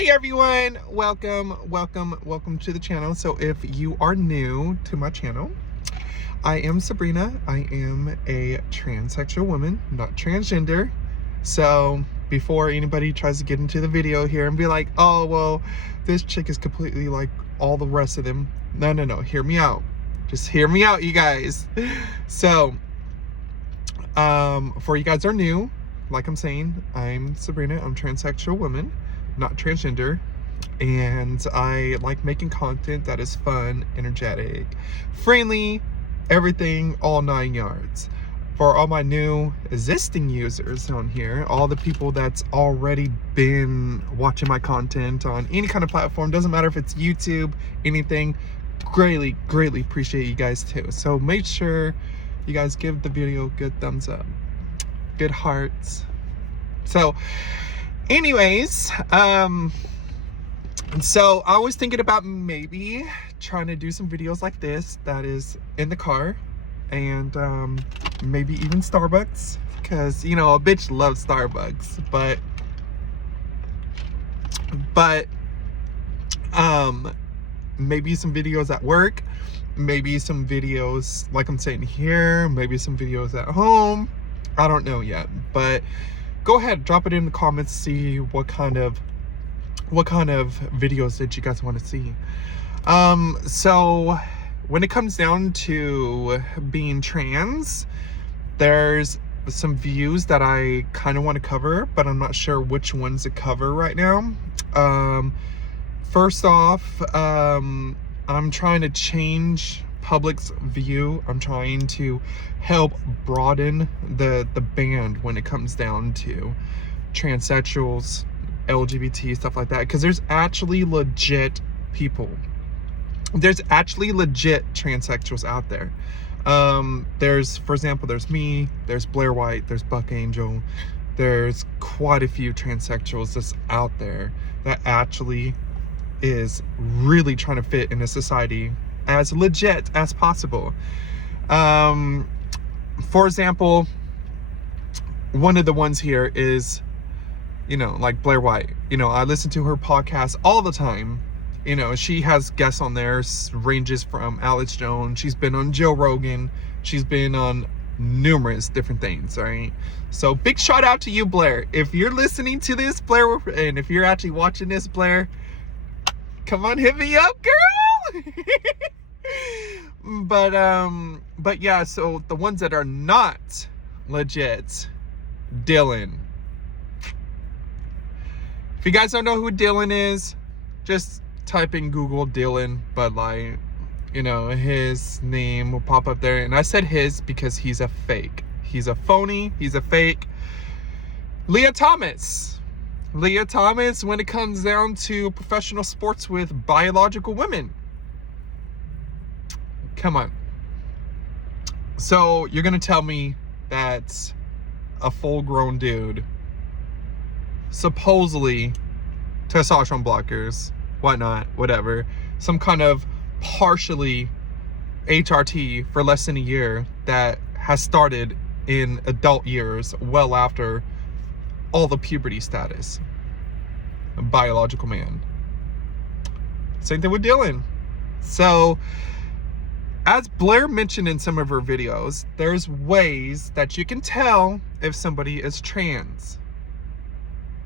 Hi everyone, welcome to the channel. So if you are new to my channel, I am Sabrina. I am a transsexual woman, not transgender. So before anybody tries to get into the video here and be like, oh well, this chick is completely like all the rest of them, no, hear me out. Just hear me out, you guys. So for you guys are new, like I'm saying, I'm Sabrina. I'm a transsexual woman, not transgender, and I like making content that is fun, energetic, friendly, everything, all 9 yards. For all my new existing users on here, all the people that's already been watching my content on any kind of platform, doesn't matter if it's YouTube, anything, greatly appreciate you guys too. So make sure you guys give the video a good thumbs up, good hearts. So anyways, so I was thinking about maybe trying to do some videos like this that is in the car, and maybe even Starbucks, because you know a bitch loves Starbucks, but maybe some videos at work, maybe some videos like I'm saying here, maybe some videos at home. I don't know yet, but go ahead, drop it in the comments, see what kind of videos that you guys want to see. So when it comes down to being trans, there's some views that I kind of want to cover, but I'm not sure which ones to cover right now. First off, I'm trying to change public's view. I'm trying to help broaden the band when it comes down to transsexuals, LGBT, stuff like that, because there's actually legit people. There's actually legit transsexuals out there. There's, for example, there's me, there's Blair White, there's Buck Angel. There's quite a few transsexuals that's out there that actually is really trying to fit in a society as legit as possible. For example, one of the ones here is, you know, like Blair White. You know, I listen to her podcast all the time. You know, she has guests on there, ranges from Alex Jones. She's been on Joe Rogan. She's been on numerous different things, right? So big shout out to you, Blair. If you're listening to this, Blair, and if you're actually watching this, Blair, come on, hit me up, girl. But yeah, so the ones that are not legit, Dylan. If you guys don't know who Dylan is, just type in Google Dylan Bud Light. You know, his name will pop up there. And I said his because he's a fake. He's a phony. He's a fake. Lia Thomas, when it comes down to professional sports with biological women. Come on. So you're going to tell me that a full-grown dude, supposedly testosterone blockers, whatnot, whatever, some kind of partially HRT for less than a year that has started in adult years, well after all the puberty status, a biological man. Same thing with Dylan. So as Blair mentioned in some of her videos, there's ways that you can tell if somebody is trans.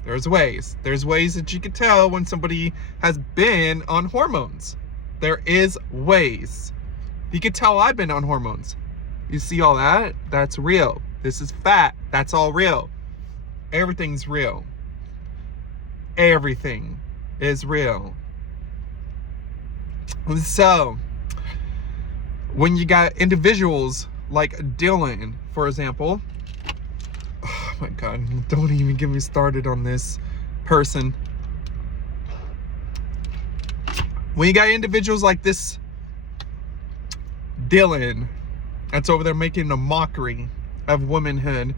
There's ways that you can tell when somebody has been on hormones. There is ways. You can tell I've been on hormones. You see all that? That's real. This is fact. That's all real. Everything's real. Everything is real. So when you got individuals like Dylan, for example, oh my God, don't even get me started on this person. When you got individuals like this Dylan, that's over there making a mockery of womanhood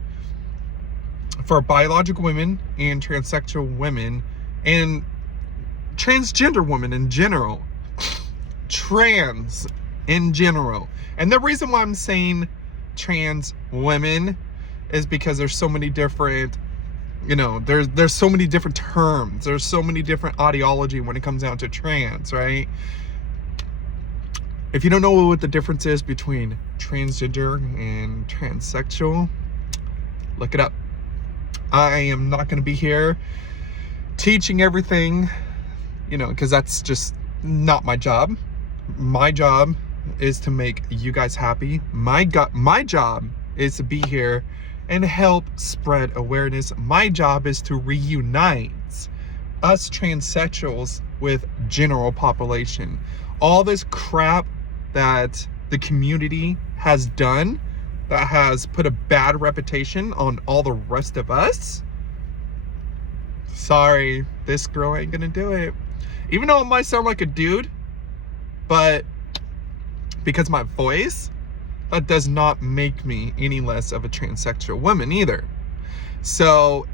for biological women and transsexual women and transgender women in general. Trans in general. And the reason why I'm saying trans women is because there's so many different You know, there's so many different terms. There's so many different ideology when it comes down to trans, right? If you don't know what the difference is between transgender and transsexual, look it up. I am not going to be here teaching everything, you know, because that's just not my job. My job is to make you guys happy. My job is to be here and help spread awareness. My job is to reunite us transsexuals with general population. All this crap that the community has done that has put a bad reputation on all the rest of us, sorry, this girl ain't gonna do it. Even though it might sound like a dude, but because my voice, that does not make me any less of a transsexual woman either. So,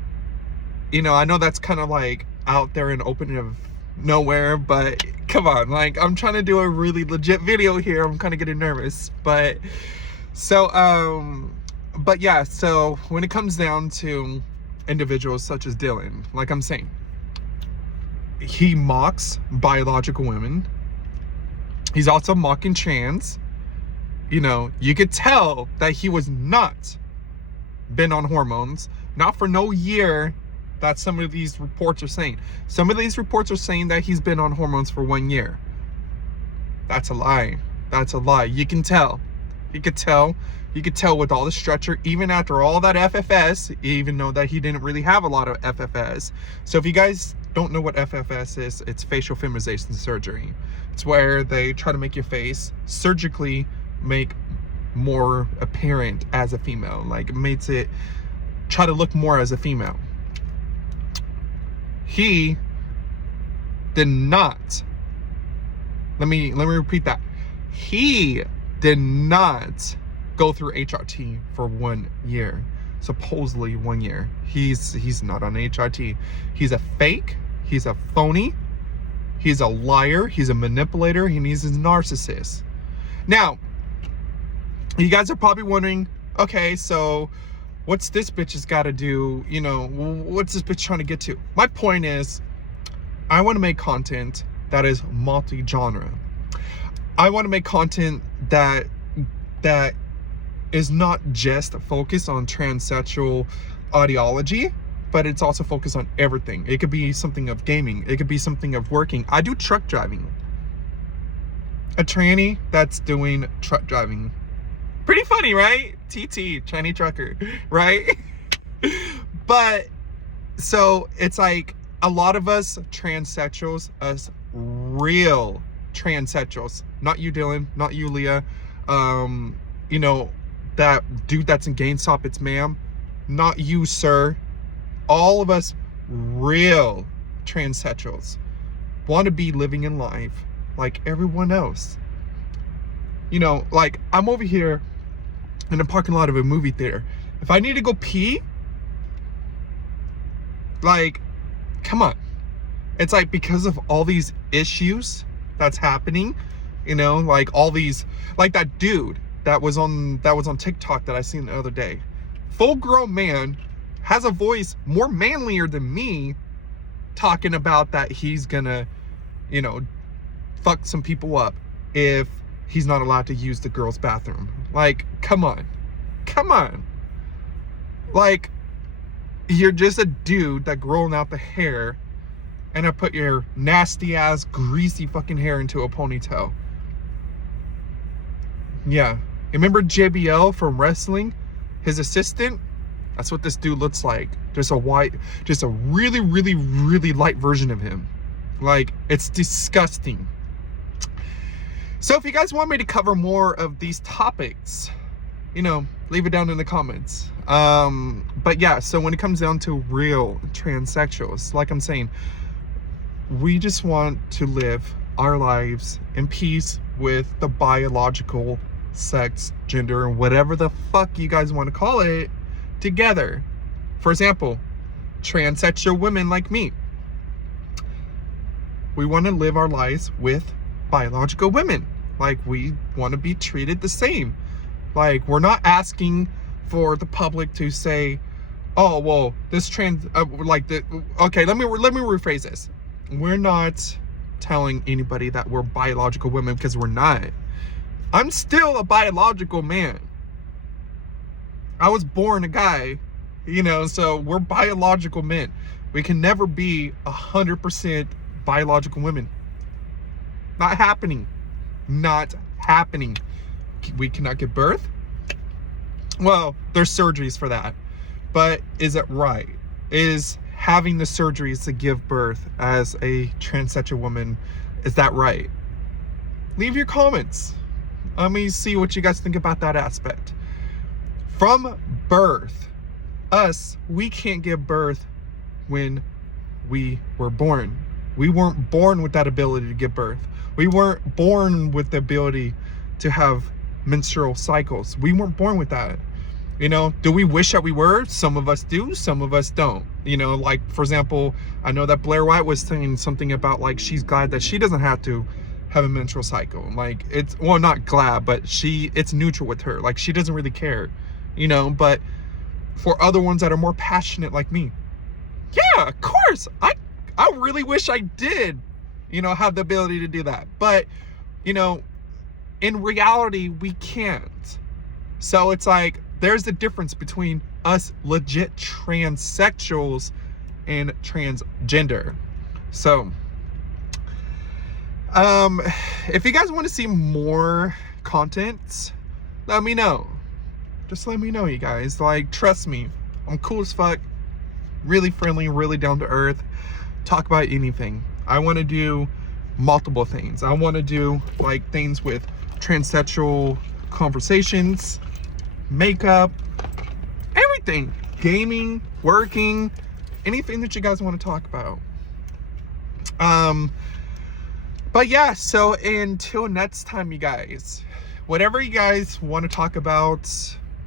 you know, I know that's kind of like out there and open of nowhere, but come on, like, I'm trying to do a really legit video here. I'm kind of getting nervous, but but yeah, so when it comes down to individuals such as Dylan, like I'm saying, he mocks biological women. He's also mocking trans. You know, you could tell that he was not been on hormones, not for no year. That some of these reports are saying. Some of these reports are saying that he's been on hormones for 1 year. That's a lie. That's a lie. You can tell. You could tell. You could tell with all the stretcher, even after all that FFS, even though that he didn't really have a lot of FFS. So if you guys don't know what FFS is, it's facial feminization surgery. It's where they try to make your face surgically make more apparent as a female. Like, it makes it try to look more as a female. He did not, let me repeat that. He did not go through HRT for 1 year. Supposedly 1 year. He's not on HRT. He's a fake. He's a phony. He's a liar. He's a manipulator. He's a narcissist. Now, you guys are probably wondering, okay, so what's this bitch's got to do? You know, what's this bitch trying to get to? My point is, I want to make content that is multi-genre. I want to make content that is not just focused on transsexual ideology, but it's also focused on everything. It could be something of gaming. It could be something of working. I do truck driving. A tranny that's doing truck driving. Pretty funny, right? TT, tranny trucker, right? But so it's like a lot of us transsexuals, us real transsexuals, not you, Dylan, not you, Leah, you know, that dude that's in GameStop, it's ma'am, not you, sir. All of us real transsexuals want to be living in life like everyone else. You know, like, I'm over here in the parking lot of a movie theater. If I need to go pee, like, come on. It's like, because of all these issues that's happening, you know, like all these, like that dude that was on TikTok that I seen the other day. Full grown man, has a voice more manlier than me, talking about that he's gonna, you know, fuck some people up if he's not allowed to use the girls' bathroom. Like, come on. Come on. Like, you're just a dude that growing out the hair and I put your nasty ass greasy fucking hair into a ponytail. Yeah. Remember JBL from wrestling? His assistant? That's what this dude looks like. Just a really, really, really light version of him. Like, it's disgusting. So if you guys want me to cover more of these topics, you know, leave it down in the comments. But yeah, so when it comes down to real transsexuals, like I'm saying, we just want to live our lives in peace with the biological sex, gender, and whatever the fuck you guys want to call it together. For example, transsexual women like me. We want to live our lives with biological women. Like, we want to be treated the same. Like, we're not asking for the public to say, oh, well, this trans, like the, okay, let me rephrase this. We're not telling anybody that we're biological women, because we're not. I'm still a biological man. I was born a guy, so we're biological men. We can never be 100% biological women. Not happening. Not happening. We cannot give birth. Well, there's surgeries for that. But is it right? Is having the surgeries to give birth as a transsexual woman, is that right? Leave your comments. Let me see what you guys think about that aspect. From birth, we can't give birth when we were born. We weren't born with that ability to give birth. We weren't born with the ability to have menstrual cycles. We weren't born with that. Do we wish that we were? Some of us do, some of us don't. Like, for example, I know that Blair White was saying something about, like, she's glad that she doesn't have to have a menstrual cycle. Like, it's, well, not glad, but it's neutral with her. Like, she doesn't really care, but for other ones that are more passionate like me, yeah, of course, I really wish I did, have the ability to do that. But, in reality, we can't. So it's like, there's the difference between us legit transsexuals and transgender. So, if you guys want to see more content, let me know. Just let me know, you guys. Like, trust me, I'm cool as fuck, really friendly, really down to earth, talk about anything. I want to do multiple things. I want to do, like, things with transsexual conversations, makeup, everything, gaming, working, anything that you guys want to talk about. But yeah, so until next time, you guys, whatever you guys want to talk about,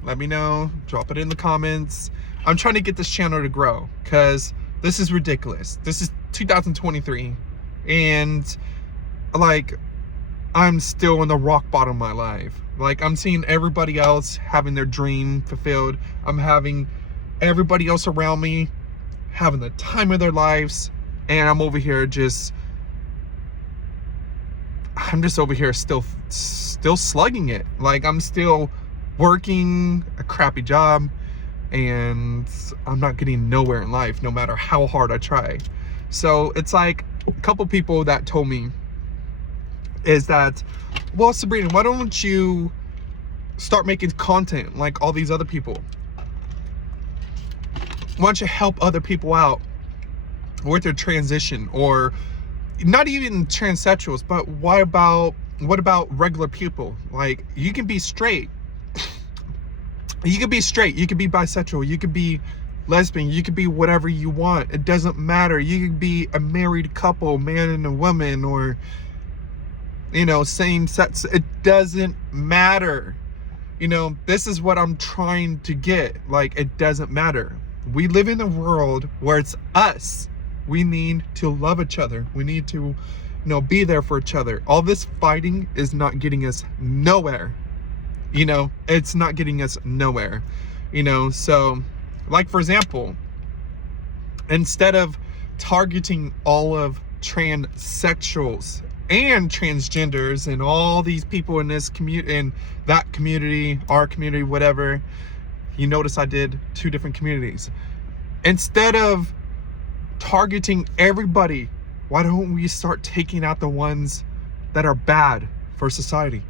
let me know. Drop it in the comments. I'm trying to get this channel to grow, because this is ridiculous. This is 2023, and like, I'm still in the rock bottom of my life. Like, I'm seeing everybody else having their dream fulfilled. I'm having everybody else around me having the time of their lives, and I'm over here I'm just over here still slugging it. Like, I'm still working a crappy job, and I'm not getting nowhere in life, no matter how hard I try. So it's like, a couple people that told me is that, well, Sabrina, why don't you start making content like all these other people? Why don't you help other people out with their transition? Or not even transsexuals, but what about regular people? Like, you can be straight. You can be straight, you can be bisexual, you could be lesbian, you could be whatever you want. It doesn't matter. You could be a married couple, man and a woman, or same sex. It doesn't matter. This is what I'm trying to get. Like, it doesn't matter. We live in a world where it's us. We need to love each other. We need to, be there for each other. All this fighting is not getting us nowhere. It's not getting us nowhere. So, like, for example, instead of targeting all of transsexuals and transgenders and all these people in this community, in that community, our community, whatever, you notice I did 2 different communities. Instead of targeting everybody, why don't we start taking out the ones that are bad for society?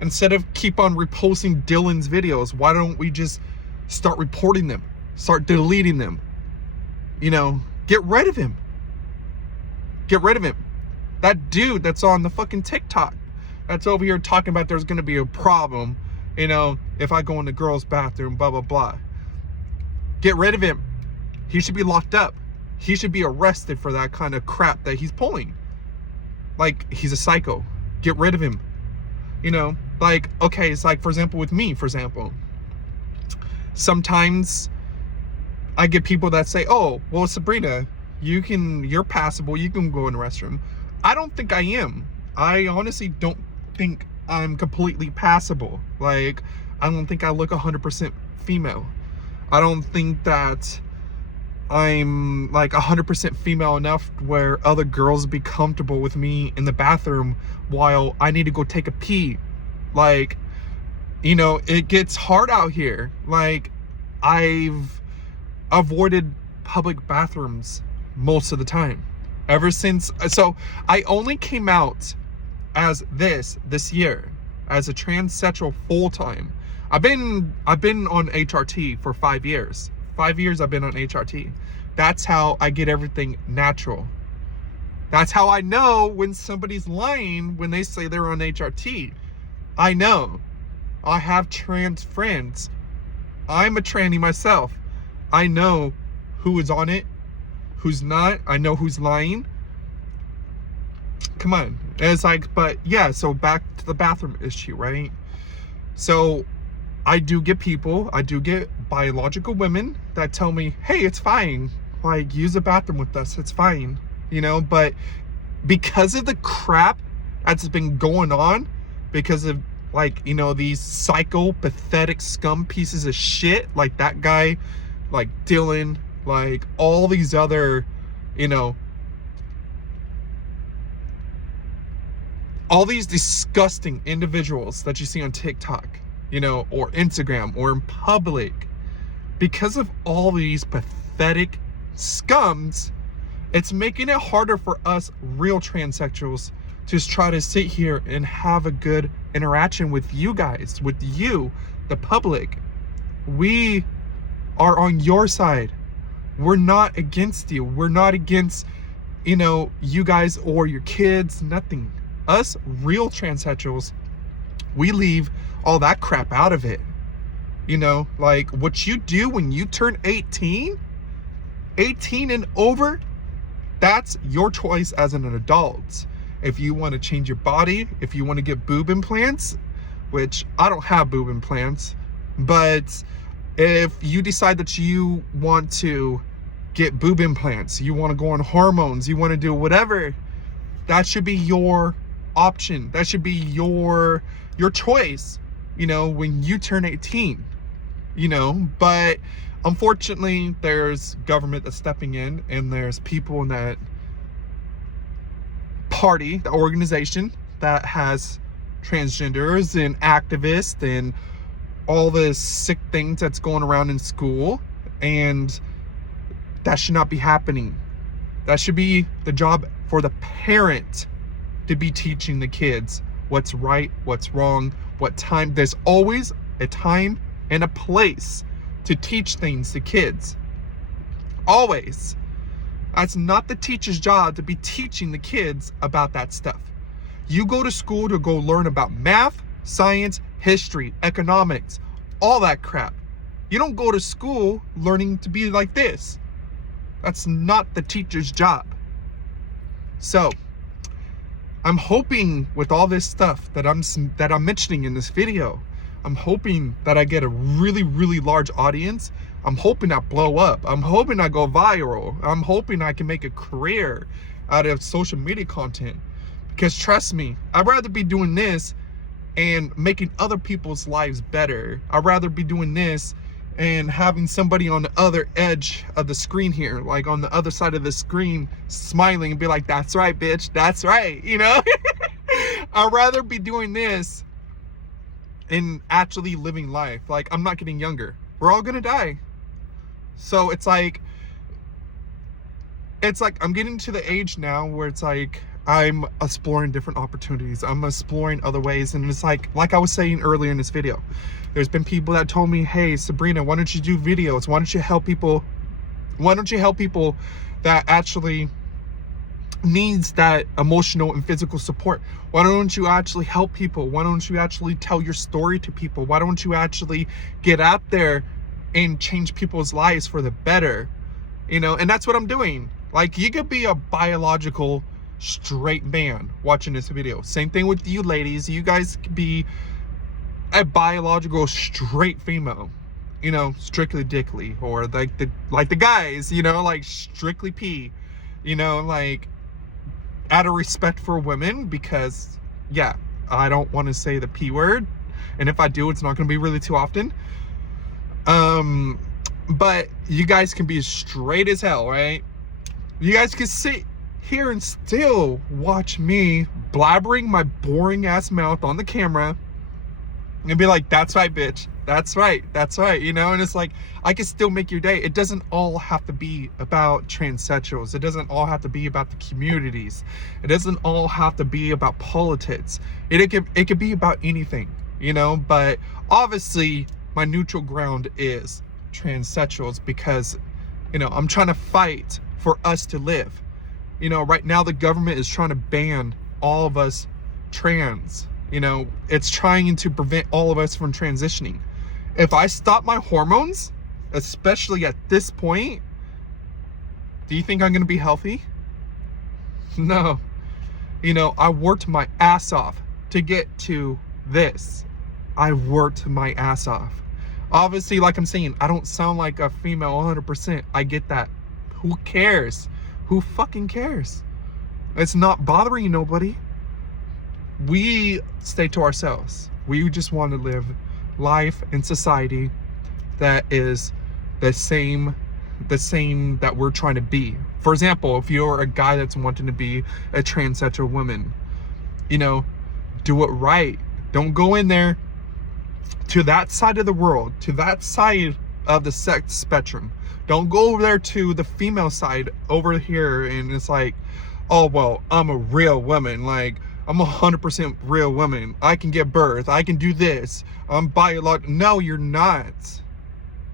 Instead of keep on reposting Dylan's videos, why don't we just start reporting them, start deleting them? Get rid of him. Get rid of him. That dude that's on the fucking TikTok, that's over here talking about there's gonna be a problem, if I go in the girls' bathroom, blah, blah, blah. Get rid of him. He should be locked up. He should be arrested for that kind of crap that he's pulling. Like, he's a psycho. Get rid of him. Like, okay, it's like, for example, with me, sometimes I get people that say, oh, well, Sabrina, you're passable, you can go in the restroom. I don't think I am. I honestly don't think I'm completely passable. Like, I don't think I look 100% female. I don't think that I'm like 100% female enough where other girls be comfortable with me in the bathroom while I need to go take a pee. Like, you know, it gets hard out here. Like, I've avoided public bathrooms most of the time ever since. So I only came out as this year as a transsexual full-time. I've been on HRT for 5 years. 5 years I've been on HRT. That's how I get everything natural. That's how I know when somebody's lying when they say they're on HRT. I know. I have trans friends. I'm a tranny myself. I know who is on it, who's not. I know who's lying. Come on. And it's like, but yeah, so back to the bathroom issue, right? So I do get biological women that tell me, hey, it's fine. Like, use the bathroom with us. It's fine. You know, but because of the crap that's been going on, because of, like, you know, these psycho, pathetic scum pieces of shit, like that guy, like Dylan, like all these other, you know, all these disgusting individuals that you see on TikTok, you know, or Instagram or in public, because of all these pathetic scums, it's making it harder for us real transsexuals to try to sit here and have a good interaction with you guys, with you, the public. We are on your side. We're not against you. We're not against, you know, you guys or your kids, nothing. Us real transsexuals, we leave all that crap out of it. You know, like what you do when you turn 18 and over, that's your choice as an adult. If you want to change your body, if you want to get boob implants, which I don't have boob implants, but if you decide that you want to get boob implants, you want to go on hormones, you want to do whatever, that should be your option. That should be your choice, you know, when you turn 18, you know. But unfortunately, there's government that's stepping in, and there's people in that party, the organization that has transgenders and activists and all the sick things that's going around in school, and that should not be happening. That should be the job for the parent to be teaching the kids what's right, what's wrong, what time. There's always a time and a place to teach things to kids. Always. That's not the teacher's job to be teaching the kids about that stuff. You go to school to go learn about math, science, history, economics, all that crap. You don't go to school learning to be like this. That's not the teacher's job. So, I'm hoping with all this stuff that I'm mentioning in this video, I'm hoping that I get a really, really large audience. I'm hoping I blow up. I'm hoping I go viral. I'm hoping I can make a career out of social media content. Because trust me, I'd rather be doing this and making other people's lives better. I'd rather be doing this and having somebody on the other edge of the screen here, like on the other side of the screen, smiling and be like, that's right, bitch, that's right, you know? I'd rather be doing this and actually living life. Like, I'm not getting younger. We're all gonna die. So it's like I'm getting to the age now where it's like I'm exploring different opportunities. I'm exploring other ways. And it's like I was saying earlier in this video, there's been people that told me, hey, Sabrina, why don't you do videos? Why don't you help people? Why don't you help people that actually needs that emotional and physical support? Why don't you actually help people? Why don't you actually tell your story to people? Why don't you actually get out there and change people's lives for the better? You know, and that's what I'm doing. Like, you could be a biological straight man watching this video. Same thing with you ladies. You guys could be a biological straight female, you know, strictly dickly, or like the guys, you know, like strictly P, you know, like out of respect for women, because yeah, I don't want to say the P word, and if I do, it's not going to be really too often. But you guys can be straight as hell, right? You guys can sit here and still watch me blabbering my boring ass mouth on the camera and be like, that's right, bitch. That's right. That's right. You know, and it's like, I can still make your day. It doesn't all have to be about transsexuals. It doesn't all have to be about the communities. It doesn't all have to be about politics. It could be about anything, you know, but obviously my neutral ground is transsexuals because, you know, I'm trying to fight for us to live. You know, right now the government is trying to ban all of us trans. You know, it's trying to prevent all of us from transitioning. If I stop my hormones, especially at this point, do you think I'm going to be healthy? No. You know, I worked my ass off to get to this. I worked my ass off. Obviously, like I'm saying, I don't sound like a female 100%. I get that. Who cares? Who fucking cares? It's not bothering nobody. We stay to ourselves. We just want to live life in society that is the same that we're trying to be. For example, if you're a guy that's wanting to be a transsexual woman, you know, do it right. Don't go in there to that side of the world, to that side of the sex spectrum. Don't go over there to the female side over here and it's like, oh, well, I'm a real woman. Like, I'm 100% real woman. I can give birth. I can do this. I'm biological. No, you're not.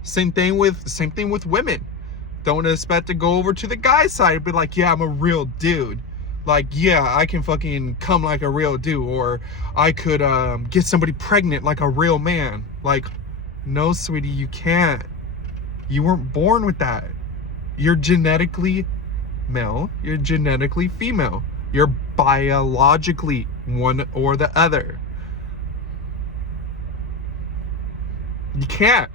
Same thing with women. Don't expect to go over to the guy side and be like, yeah, I'm a real dude. Like, yeah, I can fucking come like a real dude, or I could get somebody pregnant like a real man. Like, no, sweetie, you can't. You weren't born with that. You're genetically male. You're genetically female. You're biologically one or the other. You can't.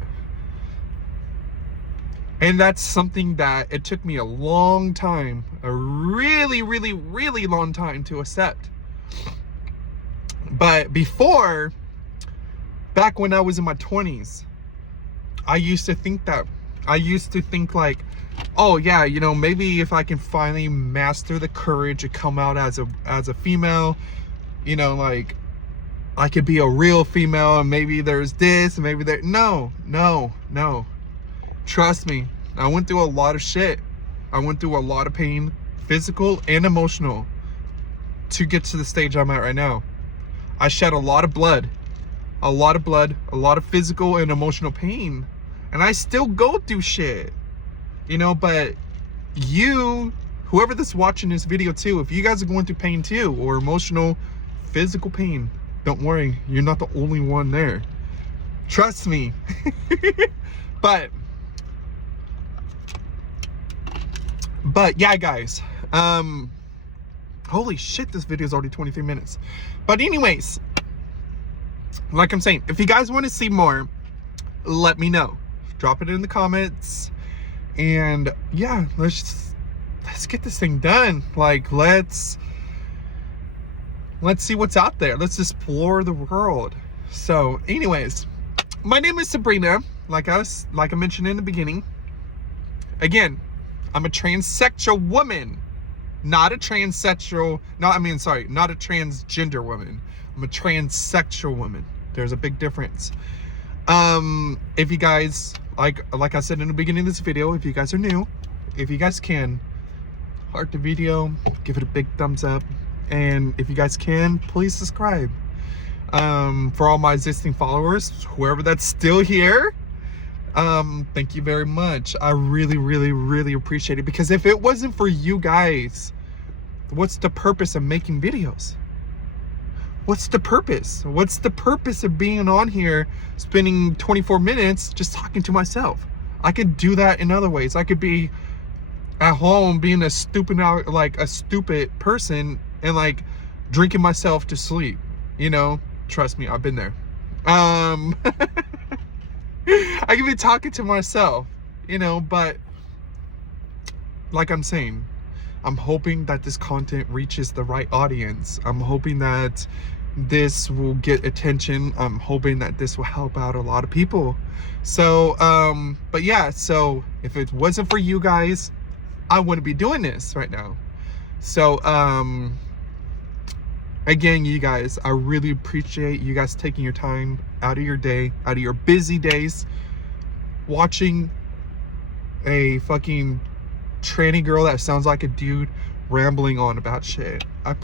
And that's something that it took me a long time, a really, really, really long time to accept. But before, back when I was in my 20s, I used to think like, oh yeah, you know, maybe if I can finally master the courage to come out as a female, you know, like I could be a real female, and maybe there's this, and maybe there. No. Trust me, I went through a lot of shit. I went through a lot of pain, physical and emotional, to get to the stage I'm at right now. I shed a lot of blood, a lot of physical and emotional pain, and I still go through shit. You know, but whoever that's watching this video too, if you guys are going through pain too, or emotional, physical pain, don't worry, you're not the only one there. Trust me. But yeah, guys, holy shit, this video is already 23 minutes. But anyways, like I'm saying, if you guys want to see more, let me know. Drop it in the comments. And yeah, let's get this thing done. Like, let's see what's out there. Let's explore the world. So anyways, my name is Sabrina, like I mentioned in the beginning. Again, I'm a transsexual woman, not a transgender woman. I'm a transsexual woman. There's a big difference. If you guys, like I said in the beginning of this video, if you guys are new, if you guys can, heart the video, give it a big thumbs up, and if you guys can, please subscribe. For all my existing followers, whoever that's still here, thank you very much. I really, really, really appreciate it, because if it wasn't for you guys, what's the purpose of making videos? What's the purpose? What's the purpose of being on here, spending 24 minutes just talking to myself? I could do that in other ways. I could be at home being a stupid person and like drinking myself to sleep. You know, trust me, I've been there. I could be talking to myself, you know, but like I'm saying, I'm hoping that this content reaches the right audience. I'm hoping that this will get attention. I'm hoping that this will help out a lot of people. So but yeah, so if it wasn't for you guys, I wouldn't be doing this right now. So again, you guys, I really appreciate you guys taking your time out of your day, out of your busy days, watching a fucking tranny girl that sounds like a dude rambling on about shit.